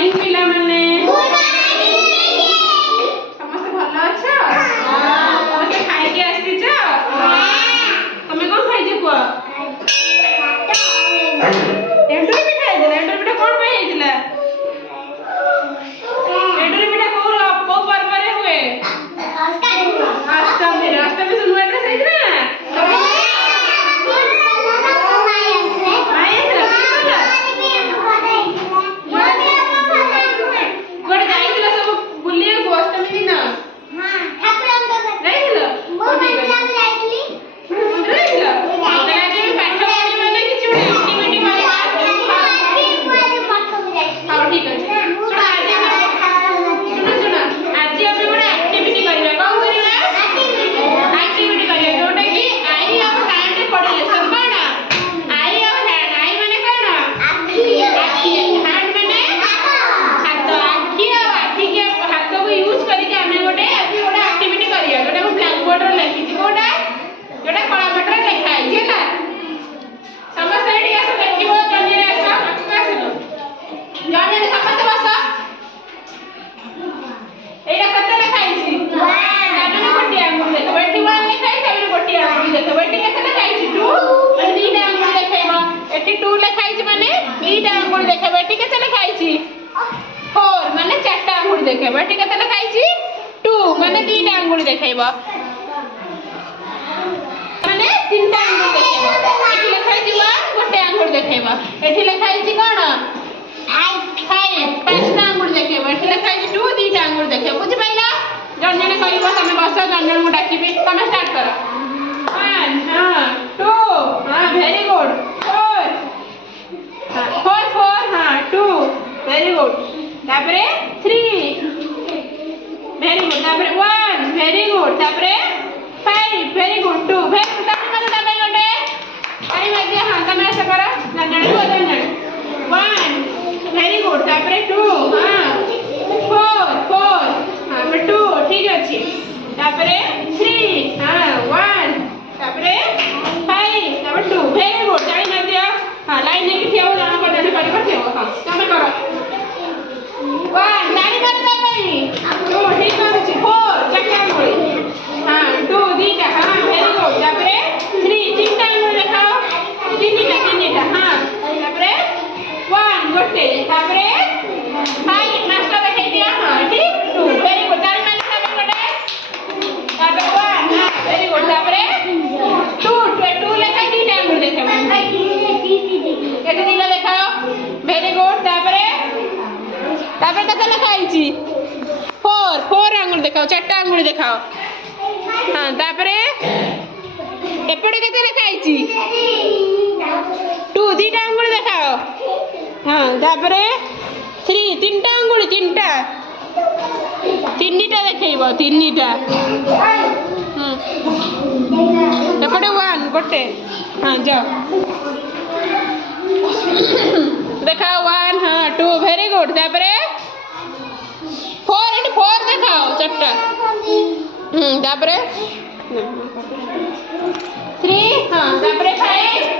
morning पिला माने समस्त भल अछ समस्त खाई के आसी छ तमे कोन खाई जे को एंडुरी पिठा हैदिला एंडुरी पिठा कोन पे हैदिला एंडुरी पिठा को पर्व रे हुए अष्टमी सुनुआ ड्रेस हैदिला देखेबा ठीक है खाई 2 माने 2टा अंगुली देखेबा माने 3टा अंगुली देखेबा एठी लिखाई छी 1 गोटे अंगुली देखेबा एठी लिखाई छी कोन 5टा अंगुली देखेबा एठी लिखाई छी 2 2टा अंगुली देखेबा बुझ पाइला जण जण कहबो तमे बस जण जण को डाकिबे तमे स्टार्ट करो 1 हां 2 हां वेरी गुड 4 हां 2 वेरी गुड तापरे 3 वेरी गुड तापरे 1 वेरी गुड तापरे 5 वेरी गुड 2 वेरी गुड तापरे माने तापरे गोटे आई मागे हां तमे ऐसा करो जण जण 1 वेरी गुड तापरे 2 हां 4 हां 2 ठीक अछि तापरे 3 हां 1 तापरे 5 तापरे 2 वेरी गुड आई मागे हां लाइन में ठियाओ जाना को जण करिबा ठियाओ हां तमे करो 1 दाई मारे तापई 2 ठीक अछि 4 चक्का अंगुली हां 2 2टा हां वेरी गुड तापरे 3 3टा अंगुली देखाओ 3टा हां तापरे 1 गोटे तापरे 5 मास्टर देखाई दिया हां ठीक 2 वेरी गुड दाई मारे तापई गोटे तापरे 1 हां वेरी गुड तापरे 2 लेखा 2टा अंगुली देखाओ केते दिला देखाओ वेरी गुड तापरे कते लिखाई छी 4 अंगुली देखाओ 4टा अंगुली देखाओ हां तापरे एपटे कते लिखाई छी 2 2टा अंगुली देखाओ हां तापरे 3 3टा अंगुली 3टा 3टा देखेइबो 3टा एपटे 1 गोटे हां जाओ देखाओ 1 हां 2 वेरी गुड तापरे 4 देखाओ 4टा तापरे 3 हां तापरे 5